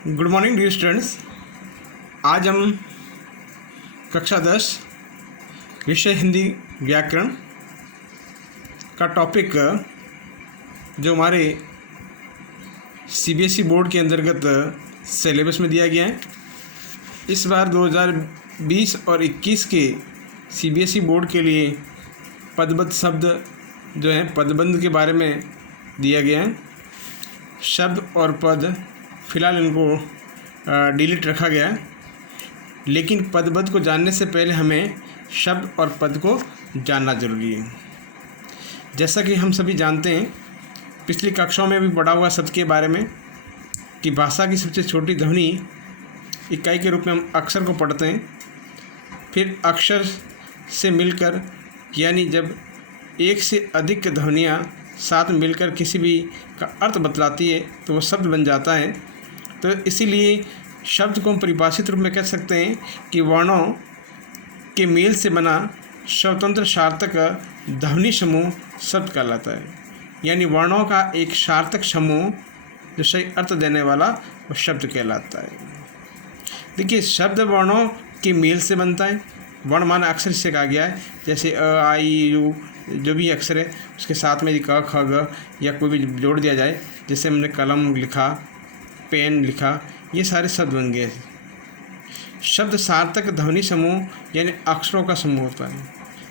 Good morning dear students. आज हम कक्षा 10 विषय हिंदी व्याकरण का टॉपिक जो हमारे सीबीएसई बोर्ड के अंतर्गत सिलेबस में दिया गया है। इस बार 2020 और 21 के सीबीएसई बोर्ड के लिए पदबद्ध शब्द जो हैं पदबंध के बारे में दिया गया है। शब्द और पद फिलहाल इनको डिलीट रखा गया है, लेकिन पदबद्ध को जानने से पहले हमें शब्द और पद को जानना जरूरी है। जैसा कि हम सभी जानते हैं, पिछली कक्षाओं में भी पढ़ा हुआ शब्द के बारे में कि भाषा की सबसे छोटी ध्वनि इकाई के रूप में हम अक्षर को पढ़ते हैं। फिर अक्षर से मिलकर यानी जब एक से अधिक ध्वनियाँ साथ में मिलकर किसी भी का अर्थ बतलाती है तो वो शब्द बन जाता है। तो इसीलिए शब्द को हम परिभाषित रूप में कह सकते हैं कि वर्णों के मेल से बना स्वतंत्र सार्थक ध्वनि समूह शब्द कहलाता है। यानी वर्णों का एक सार्थक समूह जो सही अर्थ देने वाला वो शब्द कहलाता है। देखिए, शब्द वर्णों के मेल से बनता है। वर्ण माना अक्षर से कहा गया है, जैसे अ आई यू जो भी अक्षर है उसके साथ में यदि क ख ग या कोई भी जोड़ दिया जाए, जैसे हमने कलम लिखा, पेन लिखा, ये सारे शब्द बन गए। शब्द सार्थक ध्वनि समूह यानी अक्षरों का समूह होता है।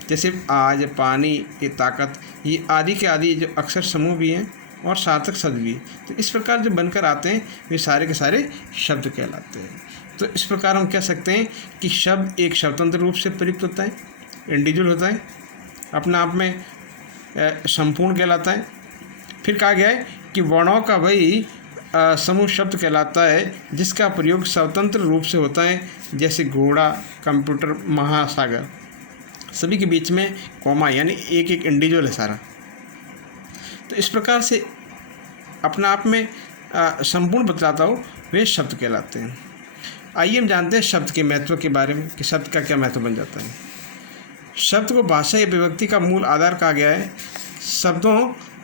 जैसे आज, पानी, ये ताकत, ये आदि के आदि जो अक्षर समूह भी हैं और सार्थक शब्द भी। तो इस प्रकार जो बनकर आते हैं वे सारे के सारे शब्द कहलाते हैं। तो इस प्रकार हम कह सकते हैं कि शब्द एक स्वतंत्र रूप से प्रयुक्त होता है, इंडिविजुअल होता है, अपने आप में संपूर्ण कहलाता है। फिर कहा गया है कि वर्णों का वही समूह शब्द कहलाता है जिसका प्रयोग स्वतंत्र रूप से होता है, जैसे घोड़ा, कंप्यूटर, महासागर। सभी के बीच में कॉमा यानी एक एक इंडिविजुअल है सारा। तो इस प्रकार से अपने आप में संपूर्ण बतलाता हो वे शब्द कहलाते हैं। आइए हम जानते हैं शब्द के महत्व के बारे में कि शब्द का क्या महत्व बन जाता है। शब्द को भाषा या अभिव्यक्ति का मूल आधार कहा गया है। शब्दों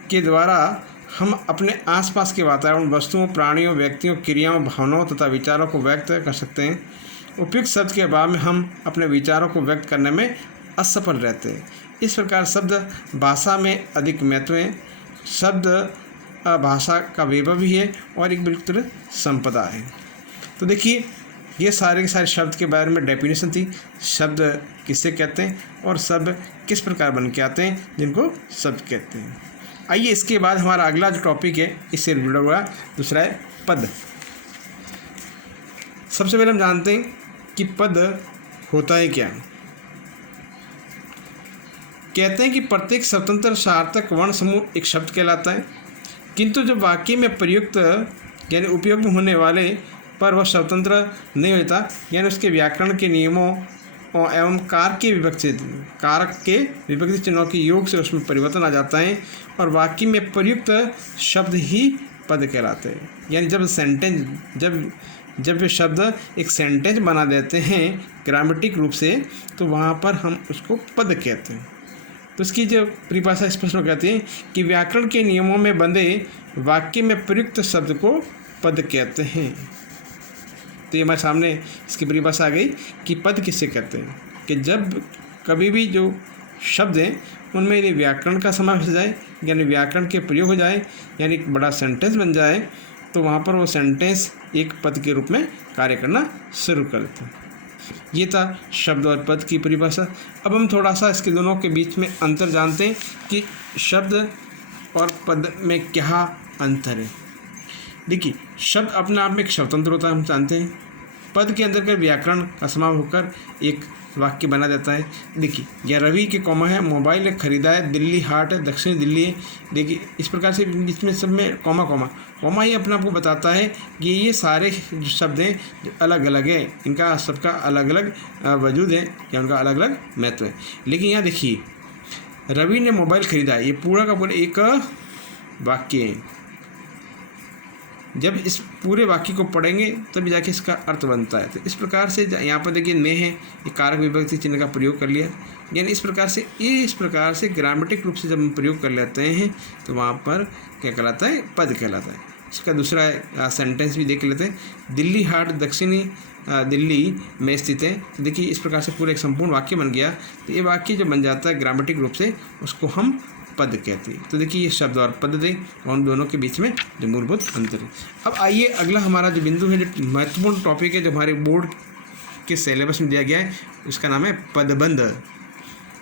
के द्वारा हम अपने आसपास के वातावरण, वस्तुओं, प्राणियों, व्यक्तियों, क्रियाओं, भावनाओं तथा विचारों को व्यक्त कर सकते हैं। उपयुक्त शब्द के अभाव में हम अपने विचारों को व्यक्त करने में असफल रहते हैं। इस प्रकार शब्द भाषा में अधिक महत्व है। शब्द भाषा का वैभव भी है और एक बिल्कुल संपदा है। तो देखिए, ये सारे के सारे शब्द के बारे में डेफिनेशन थी। शब्द किसे कहते हैं और शब्द किस प्रकार बन के आते हैं जिनको शब्द कहते हैं। आइए इसके बाद हमारा अगला जो टॉपिक है इससे जुड़ा हुआ दूसरा है पद। सबसे पहले हम जानते हैं कि पद होता है क्या। कहते हैं कि प्रत्येक स्वतंत्र सार्थक वर्ण समूह एक शब्द कहलाता है, किंतु जब वाक्य में प्रयुक्त यानी उपयोग होने वाले पर वह स्वतंत्र नहीं होता, यानी उसके व्याकरण के नियमों एवं कारक के विभक्ति चिन्हों के योग से उसमें परिवर्तन आ जाता है और वाक्य में प्रयुक्त शब्द ही पद कहलाते हैं। यानी जब वे शब्द एक सेंटेंस बना देते हैं ग्रामेटिक रूप से, तो वहाँ पर हम उसको पद कहते हैं। तो इसकी जो परिभाषा स्पष्ट कहती है कि व्याकरण के नियमों में बंधे वाक्य में प्रयुक्त शब्द को पद कहते हैं। तो ये हमारे सामने इसकी परिभाषा आ गई कि पद किससे कहते हैं कि जब कभी भी जो शब्द हैं उनमें यदि व्याकरण का समावेश हो जाए, यानी व्याकरण के प्रयोग हो जाए, यानी एक बड़ा सेंटेंस बन जाए, तो वहाँ पर वो सेंटेंस एक पद के रूप में कार्य करना शुरू कर देते हैं। ये था शब्द और पद की परिभाषा। अब हम थोड़ा सा इसके दोनों के बीच में अंतर जानते हैं कि शब्द और पद में क्या अंतर है। देखिए, शब्द अपने आप में एक स्वतंत्र होता है, हम जानते हैं। पद के अंदर कर व्याकरण का समावेश होकर एक वाक्य बना जाता है। देखिए, यह रवि के कॉमा है, मोबाइल है, खरीदा है, दिल्ली हाट है, दक्षिणी दिल्ली है। देखिए, इस प्रकार से बीच में सब में कॉमा ही अपने आप को बताता है कि ये सारे जो शब्द हैं जो अलग अलग है, इनका सबका अलग अलग वजूद है या उनका अलग अलग महत्व है। लेकिन यहाँ देखिए, रवि ने मोबाइल खरीदा है, ये पूरा का पूरा एक वाक्य है। जब इस पूरे वाक्य को पढ़ेंगे तब जाके इसका अर्थ बनता है। तो इस प्रकार से यहाँ पर देखिए ने है, ये कारक विभक्ति चिन्ह का प्रयोग कर लिया। यानी इस प्रकार से ग्रामेटिक रूप से जब हम प्रयोग कर लेते हैं तो वहाँ पर क्या कहलाता है, पद कहलाता है। इसका दूसरा सेंटेंस भी देख लेते हैं। दिल्ली हाट दक्षिणी दिल्ली में स्थित है। तो देखिए इस प्रकार से पूरा एक संपूर्ण वाक्य बन गया। तो ये वाक्य जो बन जाता है ग्रामेटिक रूप से, उसको हम पद कहते हैं। तो देखिए ये शब्द और पद दे, और उन दोनों के बीच में जो मूलभूत अंतर है। अब आइए अगला हमारा जो बिंदु है, जो महत्वपूर्ण टॉपिक है, जो हमारे बोर्ड के सिलेबस में दिया गया है, उसका नाम है पदबंध।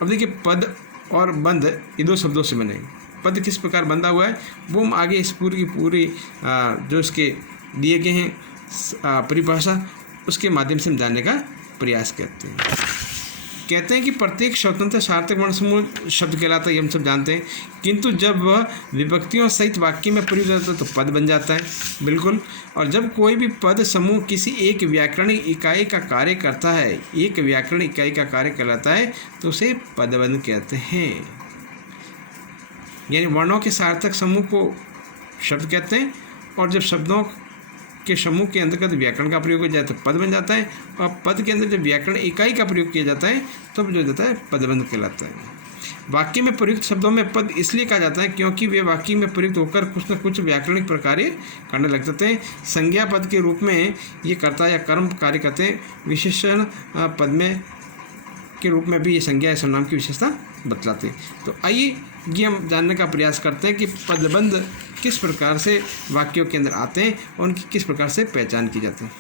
अब देखिए पद और बंध ये दो शब्दों से बने। पद किस प्रकार बंधा हुआ है वो हम आगे इस पूरी की पूरी जो इसके दिए गए हैं परिभाषा, उसके माध्यम से हम जानने का प्रयास करते हैं। कहते हैं कि प्रत्येक स्वतंत्र सार्थक वर्ण समूह शब्द कहलाता है, ये हम सब जानते हैं, किंतु जब वह विभक्तियों सहित वाक्य में प्रयुक्त होता है तो पद बन जाता है, बिल्कुल। और जब कोई भी पद समूह किसी एक व्याकरणिक इकाई का कार्य करता है, एक व्याकरणिक इकाई का कार्य कहलाता है, तो उसे पदबंध कहते हैं। यानी वर्णों के सार्थक समूह को शब्द कहते हैं, और जब शब्दों के समूह के अंतर्गत व्याकरण का प्रयोग किया जाए तो पद बन जाता है, और पद के अंदर जब व्याकरण इकाई का प्रयोग किया जाता है तब जो जाता है पदबंध कहलाता है। वाक्य में प्रयुक्त शब्दों में पद इसलिए कहा जाता है क्योंकि वे वाक्य में प्रयुक्त होकर कुछ न कुछ व्याकरणिक प्रकार्य करने लग जाते हैं। संज्ञा पद के रूप में ये कर्ता या कर्म कार्य करते हैं। विशेषण पद में के रूप में भी ये संज्ञा या सर्वनाम की विशेषता बतलाते हैं। तो आइए ये हम जानने का प्रयास करते हैं कि पदबंध किस प्रकार से वाक्यों के अंदर आते हैं और उनकी किस प्रकार से पहचान की जाती है।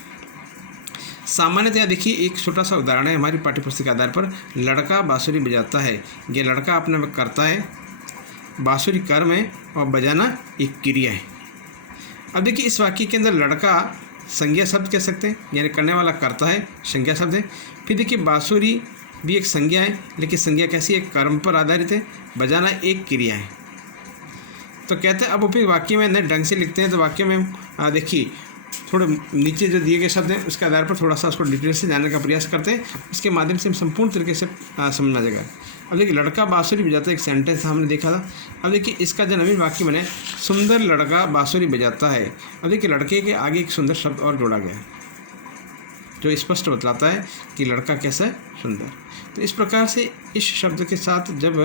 सामान्यतः देखिए एक छोटा सा उदाहरण है हमारी पाठ्यपुस्तक के आधार पर। लड़का बांसुरी बजाता है, ये लड़का अपने में करता है, बांसुरी कर्म है और बजाना एक क्रिया है। अब देखिए इस वाक्य के अंदर लड़का संज्ञा शब्द कह सकते हैं, यानी करने वाला करता है, संज्ञा शब्द है। फिर देखिए बांसुरी भी एक संज्ञा है, लेकिन संज्ञा कैसी है, कर्म पर आधारित है। बजाना एक क्रिया है। तो कहते हैं अब फिर वाक्य में नए ढंग से लिखते हैं। तो वाक्य में देखिए थोड़े नीचे जो दिए गए शब्द हैं उसके आधार पर थोड़ा सा उसको डिटेल से जानने का प्रयास करते हैं, इसके माध्यम से हम संपूर्ण तरीके से समझना जाएगा। अब देखिए लड़का बांसुरी बजाता है, एक सेंटेंस हमने देखा था। अब देखिए इसका जो नवीन वाक्य बने, सुंदर लड़का बांसुरी बजाता है। अब देखिए लड़के के आगे एक सुंदर शब्द और जोड़ा गया है जो स्पष्ट बतलाता है कि लड़का कैसा है, सुंदर। तो इस प्रकार से इस शब्द के साथ जब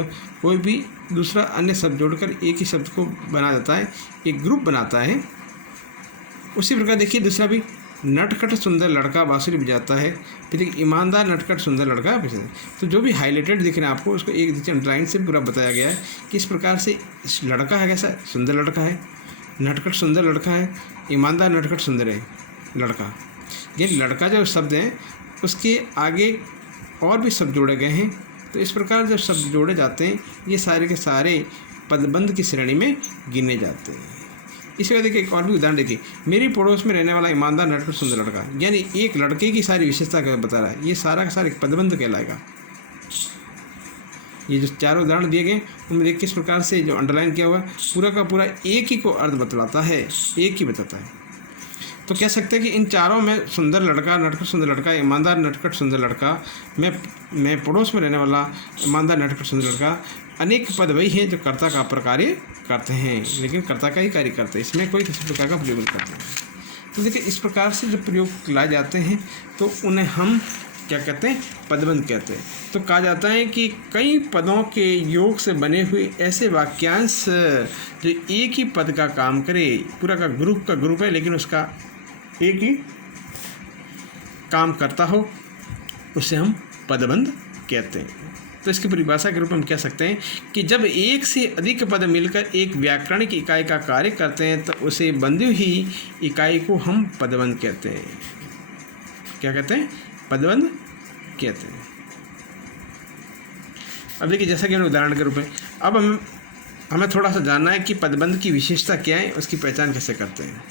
कोई भी दूसरा अन्य शब्द जोड़कर एक ही शब्द को बना देता है, एक ग्रुप बनाता है। उसी प्रकार देखिए दूसरा भी, नटखट सुंदर लड़का बांसुरी बजाता है। फिर देखिए ईमानदार नटखट सुंदर लड़का बजाता है। तो जो भी हाईलाइटेड दिख रहे हैं आपको, उसको एक देखिए अंडरलाइन से पूरा बताया गया है कि इस प्रकार से लड़का है कैसा, सुंदर लड़का है, नटखट सुंदर लड़का है, ईमानदार नटखट सुंदर है लड़का। ये लड़का जो शब्द है उसके आगे और भी शब्द जोड़े गए हैं। तो इस प्रकार जब शब्द जोड़े जाते हैं ये सारे के सारे पदबंध की श्रेणी में गिने जाते हैं। इसी वजह देखिए एक और भी उदाहरण देखिए, मेरी पड़ोस में रहने वाला ईमानदार नटखट सुंदर लड़का, यानी एक लड़के की सारी विशेषता बता रहा है। ये सारा का सारा एक पदबंध कहलाएगा। ये जो चारों उदाहरण दिए गए उनमें देखिए किस प्रकार से जो अंडरलाइन किया हुआ पूरा का पूरा एक ही को अर्थ बतलाता है, एक ही बताता है। तो कह सकते हैं कि इन चारों में सुंदर लड़का, नटखट सुंदर लड़का, ईमानदार नटखट सुंदर लड़का, मैं पड़ोस में रहने वाला ईमानदार नटखट सुंदर लड़का, अनेक पद वही हैं जो कर्ता का कार्य करते हैं, लेकिन कर्ता का ही कार्य करते हैं, इसमें कोई किसी प्रकार का प्रयोग नहीं करते हैं। तो देखिए इस प्रकार से जब प्रयोग लाए जाते हैं तो उन्हें हम क्या कहते हैं, पदबंध कहते हैं। तो कहा जाता है कि कई पदों के योग से बने हुए ऐसे वाक्यांश जो एक ही पद का काम करे, पूरा का ग्रुप है लेकिन उसका एक ही काम करता हो, उसे हम पदबंध कहते हैं। तो इसकी परिभाषा के रूप में हम कह सकते हैं कि जब एक से अधिक पद मिलकर एक व्याकरणिक इकाई का कार्य करते हैं तो उसे बंधी हुई इकाई को हम पदबंध कहते हैं। क्या कहते हैं, पदबंध कहते हैं। अब देखिए जैसा कि हमने उदाहरण के रूप में, अब हमें थोड़ा सा जानना है कि पदबंध की विशेषता क्या है, उसकी पहचान कैसे करते हैं।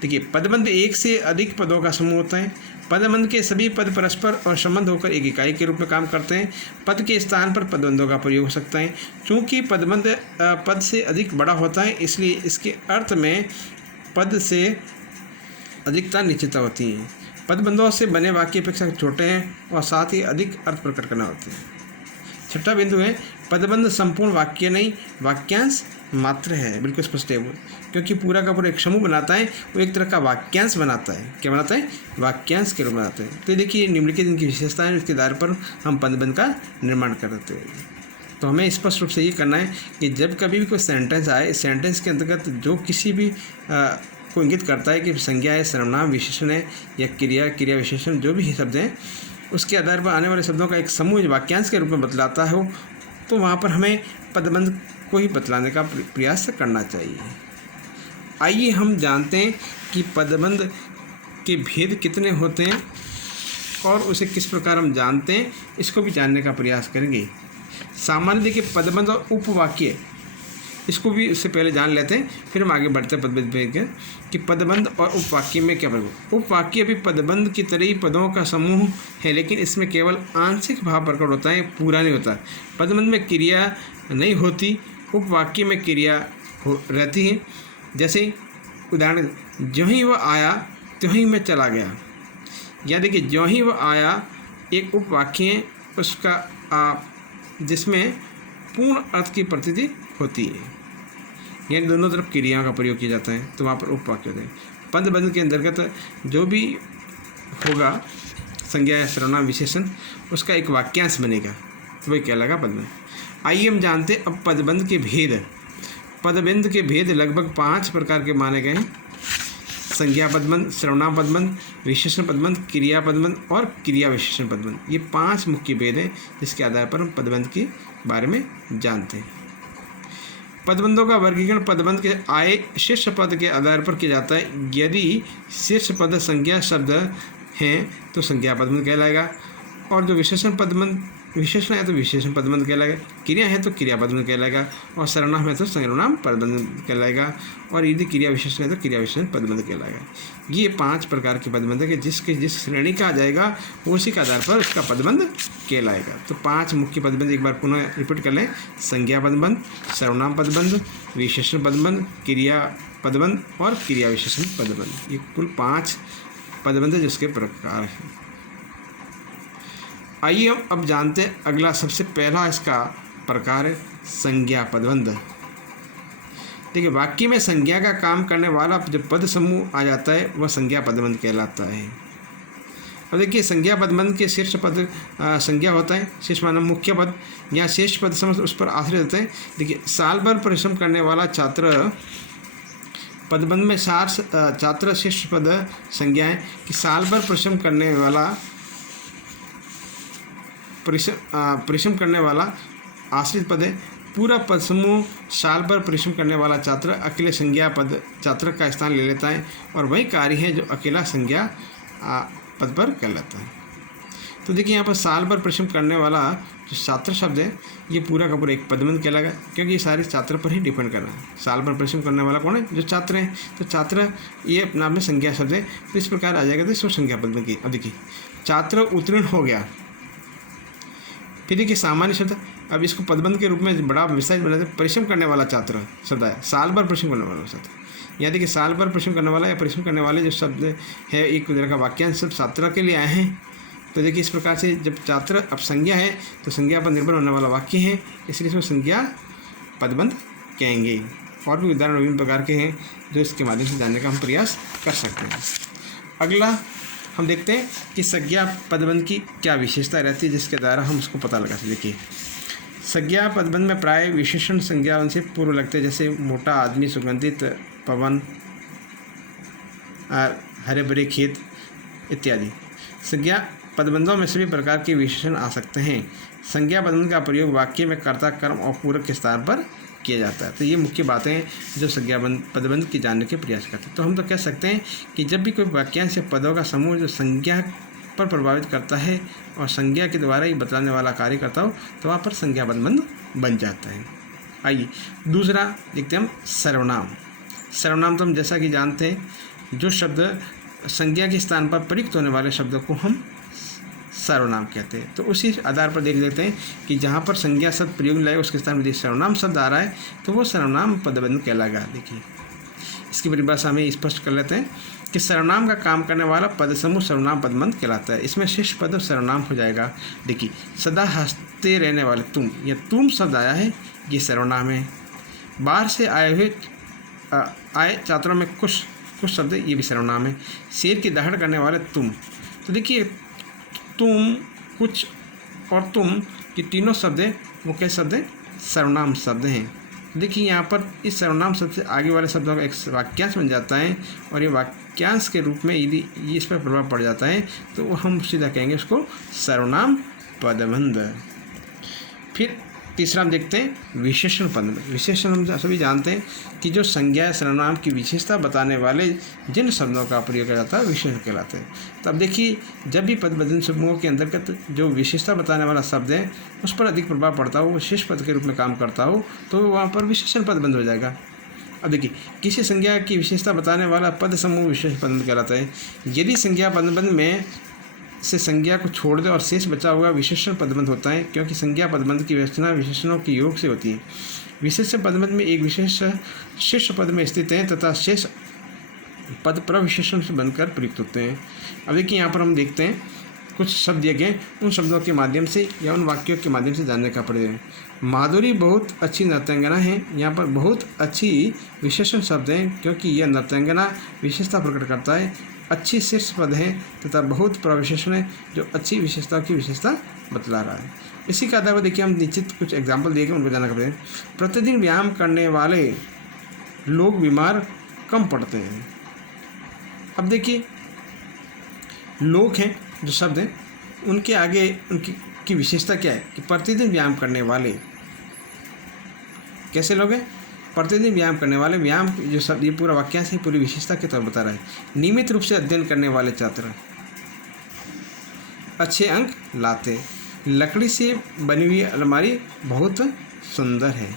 देखिए पदबंध एक से अधिक पदों का समूह होता है। पदबंध के सभी पद परस्पर और संबंध होकर एक इकाई के रूप में काम करते हैं। पद के स्थान पर पदबंधों का प्रयोग हो सकता है। चूँकि पदबंध पद से अधिक बड़ा होता है इसलिए इसके अर्थ में पद से अधिकता निश्चित होती है। पदबंधों से बने वाक्य अपेक्षा छोटे हैं और साथ ही अधिक अर्थ प्रकट करना होते हैं। छठा बिंदु है, पदबंध संपूर्ण वाक्य नहीं वाक्यांश मात्र है। बिल्कुल स्पष्ट है वो, क्योंकि पूरा का पूरा एक समूह बनाता है, वो एक तरह का वाक्यांश बनाता है। क्या बनाता है, वाक्यांश के रूप में बनाता है। तो देखिए निम्नलिखित इनकी विशेषताएं, इसके आधार पर हम पदबंध का निर्माण करते हैं। तो हमें स्पष्ट रूप से ये करना है कि जब कभी भी कोई सेंटेंस आए, सेंटेंस के अंतर्गत जो किसी भी को इंगित करता है कि संज्ञा है, सर्वनाम, विशेषण है या क्रिया, क्रिया विशेषण, जो भी शब्द हैं उसके आधार पर आने वाले शब्दों का एक समूह वाक्यांश के रूप में बतलाता है, तो वहाँ पर हमें पदबंध को ही बतलाने का प्रयास करना चाहिए। आइए हम जानते हैं कि पदबंध के भेद कितने होते हैं और उसे किस प्रकार हम जानते हैं, इसको भी जानने का प्रयास करेंगे। सामान्य देखिए पदबंध और उपवाक्य, इसको भी उससे पहले जान लेते हैं, फिर हम आगे बढ़ते हैं पदबंध पे कि पदबंध और उपवाक्य में क्या फर्क है। उपवाक्य भी पदबंध की तरह ही पदों का समूह है, लेकिन इसमें केवल आंशिक भाव प्रकट होता है, पूरा नहीं होता। पदबंध में क्रिया नहीं होती, उपवाक्य में क्रिया रहती है। जैसे उदाहरण, ज्यों ही वह आया त्यों ही मैं चला गया। या देखिए ज्यों ही वह आया एक उपवाक्य है, उसका जिसमें पूर्ण अर्थ की प्रतीति होती है, यानी दोनों तरफ क्रियाओं का प्रयोग किया जाता है, तो वहाँ पर उपवाक्य होते हैं। पदबंध के अंतर्गत जो भी होगा संज्ञा या सर्वनाम विशेषण, उसका एक वाक्यांश बनेगा, वही कहलाएगा पदबंध। आइए हम जानते हैं अब पदबंध के भेद। पदबंध के भेद लगभग 5 प्रकार के माने गए हैं। संज्ञा पदबंध, सर्वनाम पदबंध, विशेषण पदबंध, क्रिया पदबंध और क्रिया विशेषण पदबंध। ये 5 मुख्य भेद हैं जिसके आधार पर हम पदबंध के बारे में जानते हैं। पदबंधों का वर्गीकरण पदबंध के आए शीर्ष पद के आधार पर किया जाता है। यदि शीर्ष पद संज्ञा शब्द हैं तो संज्ञा पदबंध कहलाएगा, और जो विशेषण पदबंध विशेषण है तो विशेषण पदबंध कहलाएगा, क्रिया है तो क्रिया पदबंध कहलाएगा, और सर्वनाम है तो सर्वनाम पदबंध कहलाएगा, और यदि क्रिया विशेषण है तो क्रिया विशेषण पदबंध कहलाएगा। ये 5 प्रकार के पदबंध है कि जिस श्रेणी का आ जाएगा उसी के आधार पर उसका पदबंध कहलाएगा। तो 5 मुख्य पदबंध एक बार पुनः रिपीट कर लें। संज्ञा पदबंध, सर्वनाम पदबंध, विशेषण पदबंध, क्रिया पदबंध और क्रिया विशेषण पदबंध। ये कुल 5 पदबंध जिसके प्रकार हैं। आइए हम अब जानते हैं अगला, सबसे पहला इसका प्रकार है संज्ञा पदबंध। देखिए वाक्य में संज्ञा का काम करने वाला जो पद समूह आ जाता है वह संज्ञा पदबंध कहलाता है। अब देखिए संज्ञा पदबंध के शीर्ष पद संज्ञा होता है, शीर्ष माना मुख्य पद या शेष पद समझ उस पर आश्रित होते हैं। देखिए साल भर परिश्रम करने वाला छात्र, पदबंध में छात्र शीर्ष पद संज्ञा है कि साल भर परिश्रम करने वाला परिश्रम करने वाला आश्रित पद है। पूरा पद समूह साल भर परिश्रम करने वाला छात्र अकेले संज्ञा पद छात्र का स्थान ले लेता है, और वही कार्य है जो अकेला संज्ञा पद पर कहलाता है। तो देखिए यहाँ पर साल भर परिश्रम करने वाला जो छात्र शब्द है ये पूरा का पूरा एक पदबंध कहलाएगा, क्योंकि ये सारे छात्र पर ही डिपेंड कर रहा है। साल भर परिश्रम करने वाला कौन है? जो छात्र हैं। तो छात्र ये अपना में संज्ञा शब्द है, तो इस प्रकार आ जाएगा, तो इसको संज्ञा पदबंध की। अब देखिए छात्र उत्तीर्ण हो गया, फिर देखिए सामान्य शब्द, अब इसको पदबंध के रूप में बड़ा विशेष बनाते हैं। परिश्रम करने वाला छात्र शब्द है, साल भर परिश्रम करने वाला छात्र। यहाँ देखिए साल भर परिश्रम करने वाला या परिश्रम करने वाले जो शब्द है एक तरह का वाक्यांश सब छात्र के लिए आए हैं। तो देखिए इस प्रकार से जब छात्र अब संज्ञा है तो संज्ञा पर निर्भर होने वाला वाक्य है, इसलिए इसमें संज्ञा पदबंध कहेंगे। और भी उदाहरण विभिन्न प्रकार के हैं जो इसके माध्यम से जानने का हम प्रयास कर सकते हैं। अगला हम देखते हैं कि संज्ञा पदबंध की क्या विशेषता रहती है जिसके द्वारा हम उसको पता लगा सकते। देखिए संज्ञा पदबंध में प्राय विशेषण संज्ञा से पूर्व लगते हैं, जैसे मोटा आदमी, सुगंधित पवन, हरे भरे खेत इत्यादि। संज्ञा पदबंधों में सभी प्रकार के विशेषण आ सकते हैं। संज्ञा पदबंध का प्रयोग वाक्य में कर्ता, कर्म और पूरक के स्थान पर किया जाता है। तो ये मुख्य बातें हैं जो संज्ञा पदबंध की जानने के प्रयास करते हैं। तो हम तो कह सकते हैं कि जब भी कोई वाक्यांश या पदों का समूह जो संज्ञा पर प्रभावित करता है और संज्ञा के द्वारा ही बतलाने वाला कार्य करता हो तो वहाँ पर संज्ञा पदबंध बन जाता है। आइए दूसरा देखते हैं हम सर्वनाम। सर्वनाम तो हम जैसा कि जानते हैं जो शब्द संज्ञा के स्थान पर प्रयुक्त होने वाले शब्दों को हम सर्वनाम कहते हैं। तो उसी आधार पर देख लेते हैं कि जहाँ पर संज्ञा शब्द प्रयोग लाए उसके स्थान पर सर्वनाम शब्द आ रहा है तो वो सर्वनाम पदबंध कहलाएगा। देखिए इसकी परिभाषा में स्पष्ट कर लेते हैं कि सर्वनाम का काम करने वाला पद समूह सर्वनाम पदबंध कहलाता है। इसमें शेष पद सर्वनाम हो जाएगा। देखिए सदा हंसते रहने वाले तुम, या तुम शब्द आया है ये सर्वनाम है। बाहर से आए छात्रों में कुछ शब्द ये भी सर्वनाम है। शेर की दहाड़ करने वाले तुम, तो देखिए तुम, कुछ और तुम कि तीनों शब्द हैं वो कैसे शब्द हैं, सर्वनाम शब्द हैं। देखिए यहाँ पर इस सर्वनाम शब्द से आगे वाले शब्दों का एक वाक्यांश बन जाता है और ये वाक्यांश के रूप में यदि इस पर प्रभाव पड़ जाता है तो हम सीधा कहेंगे उसको सर्वनाम पदबंध। फिर तीसरा हम देखते हैं विशेषण पदबंध। विशेषण हम सभी जानते हैं कि जो संज्ञा सर्वनाम की विशेषता बताने वाले जिन शब्दों का प्रयोग किया जाता है विशेषण कहलाते हैं। तो अब देखिए जब भी पदबंधन समूहों के अंतर्गत जो विशेषता बताने वाला शब्द है उस पर अधिक प्रभाव पड़ता हो, वो विशेष पद के रूप में काम करता हो, तो वहाँ पर विशेषण पदबंध हो जाएगा। अब देखिए किसी संज्ञा की विशेषता बताने वाला पद समूह विशेषण पदबंध कहलाता है। यदि संज्ञा पदबंध में से संज्ञा को छोड़ दे और शेष बचा हुआ विशेषण पदबंध होता है, क्योंकि संज्ञा पदबंध की रचना विशेषणों के योग से होती है। विशेषण पदबंध में एक विशेष शीर्ष पद में स्थित है तथा शेष पद प्रविशेषण से बनकर प्रयुक्त होते हैं। अब देखिए यहाँ पर हम देखते हैं कुछ शब्द दिए गए, उन शब्दों के माध्यम से या उन वाक्यों के माध्यम से जानने का प्रयोग है। माधुरी बहुत अच्छी नृत्यांगना है, यहाँ पर बहुत अच्छी विशेषण शब्द है क्योंकि यह नृत्यांगना विशेषता प्रकट करता है। अच्छी शीर्ष पद है तथा बहुत प्रविशेषण है जो अच्छी विशेषताओं की विशेषता बतला रहा है। इसी का आधार पर देखिए हम निश्चित कुछ एग्जाम्पल देके उनको जानना करते हैं। प्रतिदिन व्यायाम करने वाले लोग बीमार कम पड़ते हैं। अब देखिए लोग हैं जो शब्द हैं उनके आगे उनकी विशेषता क्या है कि प्रतिदिन व्यायाम करने वाले कैसे लोग हैं, प्रतिदिन व्यायाम करने वाले। व्यायाम जो शब्द ये पूरा वाक्यांश है पूरी विशेषता के तौर बता रहा है। नियमित रूप से अध्ययन करने वाले छात्र अच्छे अंक लाते। लकड़ी से बनी हुई अलमारी बहुत सुंदर है।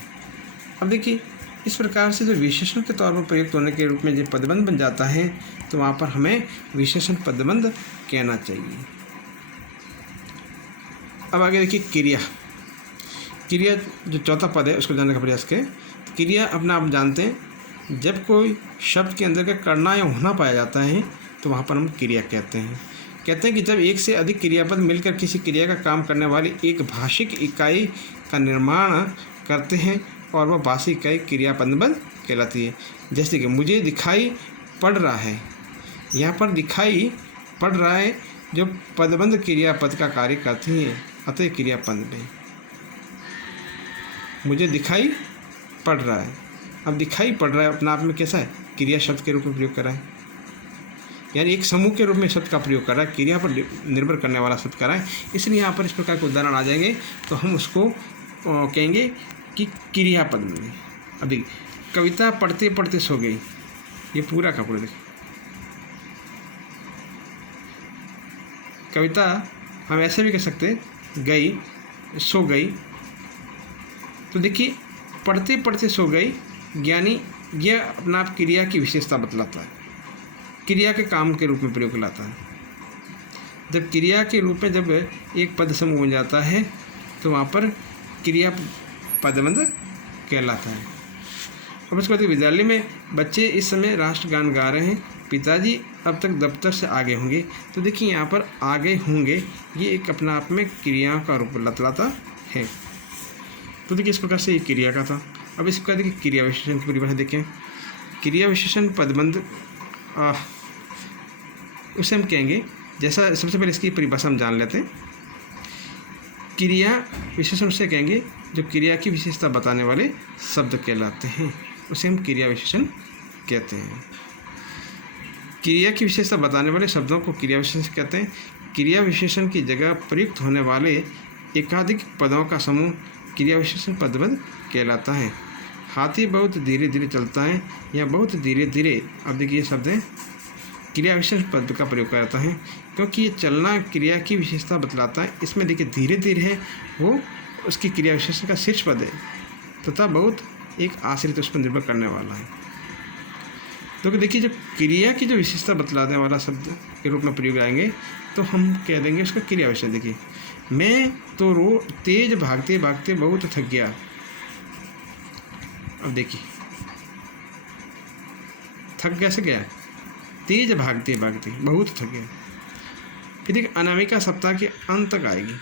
अब देखिए इस प्रकार से जो विशेषण के तौर पर प्रयुक्त होने के रूप में जो पदबंध बन जाता है तो वहाँ पर हमें विशेषण पदबंध कहना चाहिए। अब आगे देखिए क्रिया। क्रिया जो चौथा पद है उसको जानने का प्रयास करें। क्रिया अपना आप जानते हैं जब कोई शब्द के अंदर का करना या होना पाया जाता है तो वहाँ पर हम क्रिया कहते हैं कि जब एक से अधिक क्रियापद मिलकर किसी क्रिया का काम करने वाली एक भाषिक इकाई का निर्माण करते हैं और वह भाषिक इकाई क्रियापदबंध कहलाती है। जैसे कि मुझे दिखाई पड़ रहा है, यहाँ पर दिखाई पड़ रहा है जो पदबंध क्रियापद का कार्य करती है, अतः क्रियापद में मुझे दिखाई पड़ रहा है। अब दिखाई पड़ रहा है अपने आप में कैसा है, क्रिया शब्द के रूप में प्रयोग कर रहा है, यानी एक समूह के रूप में शब्द का प्रयोग कर रहा है, क्रिया पर निर्भर करने वाला शब्द कर रहा है। इसलिए यहाँ पर इस प्रकार के उदाहरण आ जाएंगे तो हम उसको कहेंगे कि क्रियापद में। अब देखिए कविता पढ़ते पढ़ते सो गई, ये पूरा का पूरा देखिए कविता हम ऐसे भी कह सकते गई सो गई। तो देखिए पढ़ते पढ़ते सो गई ज्ञानी यह अपना आप क्रिया की विशेषता बतलाता है, क्रिया के काम के रूप में प्रयोग लाता है। जब क्रिया के रूप में जब एक पद समूह बन जाता है तो वहाँ पर क्रिया पदबंध कहलाता है। अब उसके बाद विद्यालय में बच्चे इस समय राष्ट्रगान गा रहे हैं, पिताजी अब तक दफ्तर से आगे होंगे। तो देखिए यहाँ पर आगे होंगे ये एक अपना आप में क्रियाओं का रूप बतलाता है। तो देखिए इस प्रकार से ये क्रिया का था। अब इसके बाद देखिए क्रिया विशेषण की परिभाषा देखें। क्रिया विशेषण पदबंध उसे हम कहेंगे, जैसा सबसे पहले इसकी परिभाषा हम जान लेते हैं। क्रिया विशेषण उसे कहेंगे जो क्रिया की विशेषता बताने वाले शब्द कहलाते हैं, उसे हम क्रिया विशेषण कहते हैं। क्रिया की विशेषता बताने वाले शब्दों को क्रिया विशेषण कहते हैं। क्रिया विशेषण की जगह प्रयुक्त होने वाले एकाधिक पदों का समूह क्रिया विशेषण पदबंध कहलाता है। हाथी बहुत धीरे धीरे चलता है या बहुत धीरे धीरे, अब देखिए शब्द है क्रिया विशेषण पद का प्रयोग करता है क्योंकि ये चलना क्रिया की विशेषता बतलाता है। इसमें देखिए धीरे धीरे है वो उसकी क्रिया विशेषण का शीर्ष पद है तथा बहुत एक आश्रित उस पर निर्भर करने वाला है। तो देखिए जब क्रिया की जो विशेषता बतलाने वाला शब्द के रूप में प्रयोग आएंगे तो हम कह देंगे उसका क्रिया विशेषण। देखिए मैं तो तेज भागते भागते बहुत थक गया। अब देखिए थक कैसे गया, तेज भागते भागते बहुत थक गया। फिर देखिए अनामिका सप्ताह के अंत तक आएगी।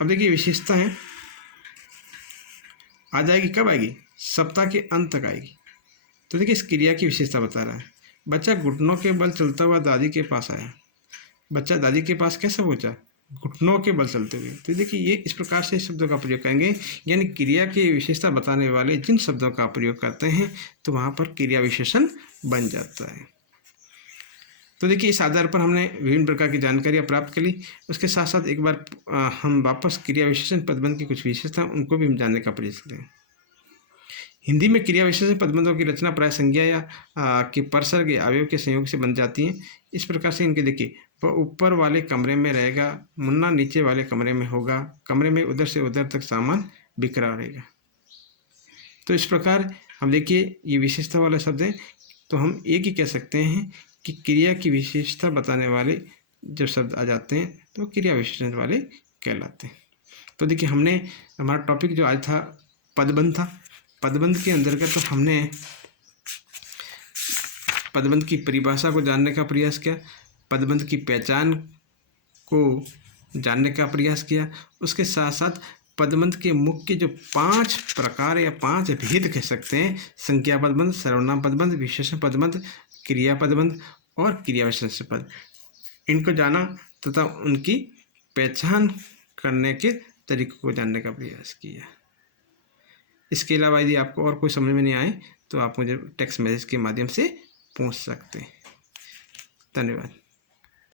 अब देखिए विशेषता है आ जाएगी, कब आएगी, सप्ताह के अंत तक आएगी। तो देखिए इस क्रिया की विशेषता बता रहा है। बच्चा घुटनों के बल चलता हुआ दादी के पास आया। बच्चा दादी के पास कैसे पहुंचा, घुटनों के बल चलते हुए। तो देखिए ये इस प्रकार से शब्दों का प्रयोग करेंगे, यानी क्रिया की विशेषता बताने वाले जिन शब्दों का प्रयोग करते हैं तो वहाँ पर क्रिया विशेषण बन जाता है। तो देखिए इस आधार पर हमने विभिन्न प्रकार की जानकारियाँ प्राप्त कर ली। उसके साथ साथ एक बार हम वापस क्रिया विशेषण पदबंध की कुछ विशेषता उनको भी हम जानने का प्रयास करें। हिंदी में क्रिया विशेषण पदबंधों की रचना प्राय संज्ञा या के परसर्ग या अवयव के संयोग से बन जाती हैं। इस प्रकार से इनके देखिए, वह ऊपर वाले कमरे में रहेगा, मुन्ना नीचे वाले कमरे में होगा, कमरे में उधर से उधर तक सामान बिखरा रहेगा। तो इस प्रकार हम देखिए ये विशेषता वाले शब्द हैं, तो हम एक ही कह सकते हैं कि क्रिया की विशेषता बताने वाले जब शब्द आ जाते हैं तो क्रिया विशेषण वाले कहलाते हैं। तो देखिए हमने हमारा टॉपिक जो आज था पदबंध था। पदबंध के अंतर्गत तो हमने पदबंध की परिभाषा को जानने का प्रयास किया, पदबंध की पहचान को जानने का प्रयास किया। उसके साथ साथ पदबंध के मुख्य जो 5 प्रकार या 5 भेद कह सकते हैं, संज्ञा पदबंध, सर्वनाम पदबंध, विशेषण पदबंध, क्रिया पदबंध और क्रिया विशेषण पद, इनको जाना तथा उनकी पहचान करने के तरीकों को जानने का प्रयास किया। इसके अलावा यदि आपको और कोई समझ में नहीं आए तो आप मुझे टेक्स्ट मैसेज के माध्यम से पूछ सकते हैं। धन्यवाद।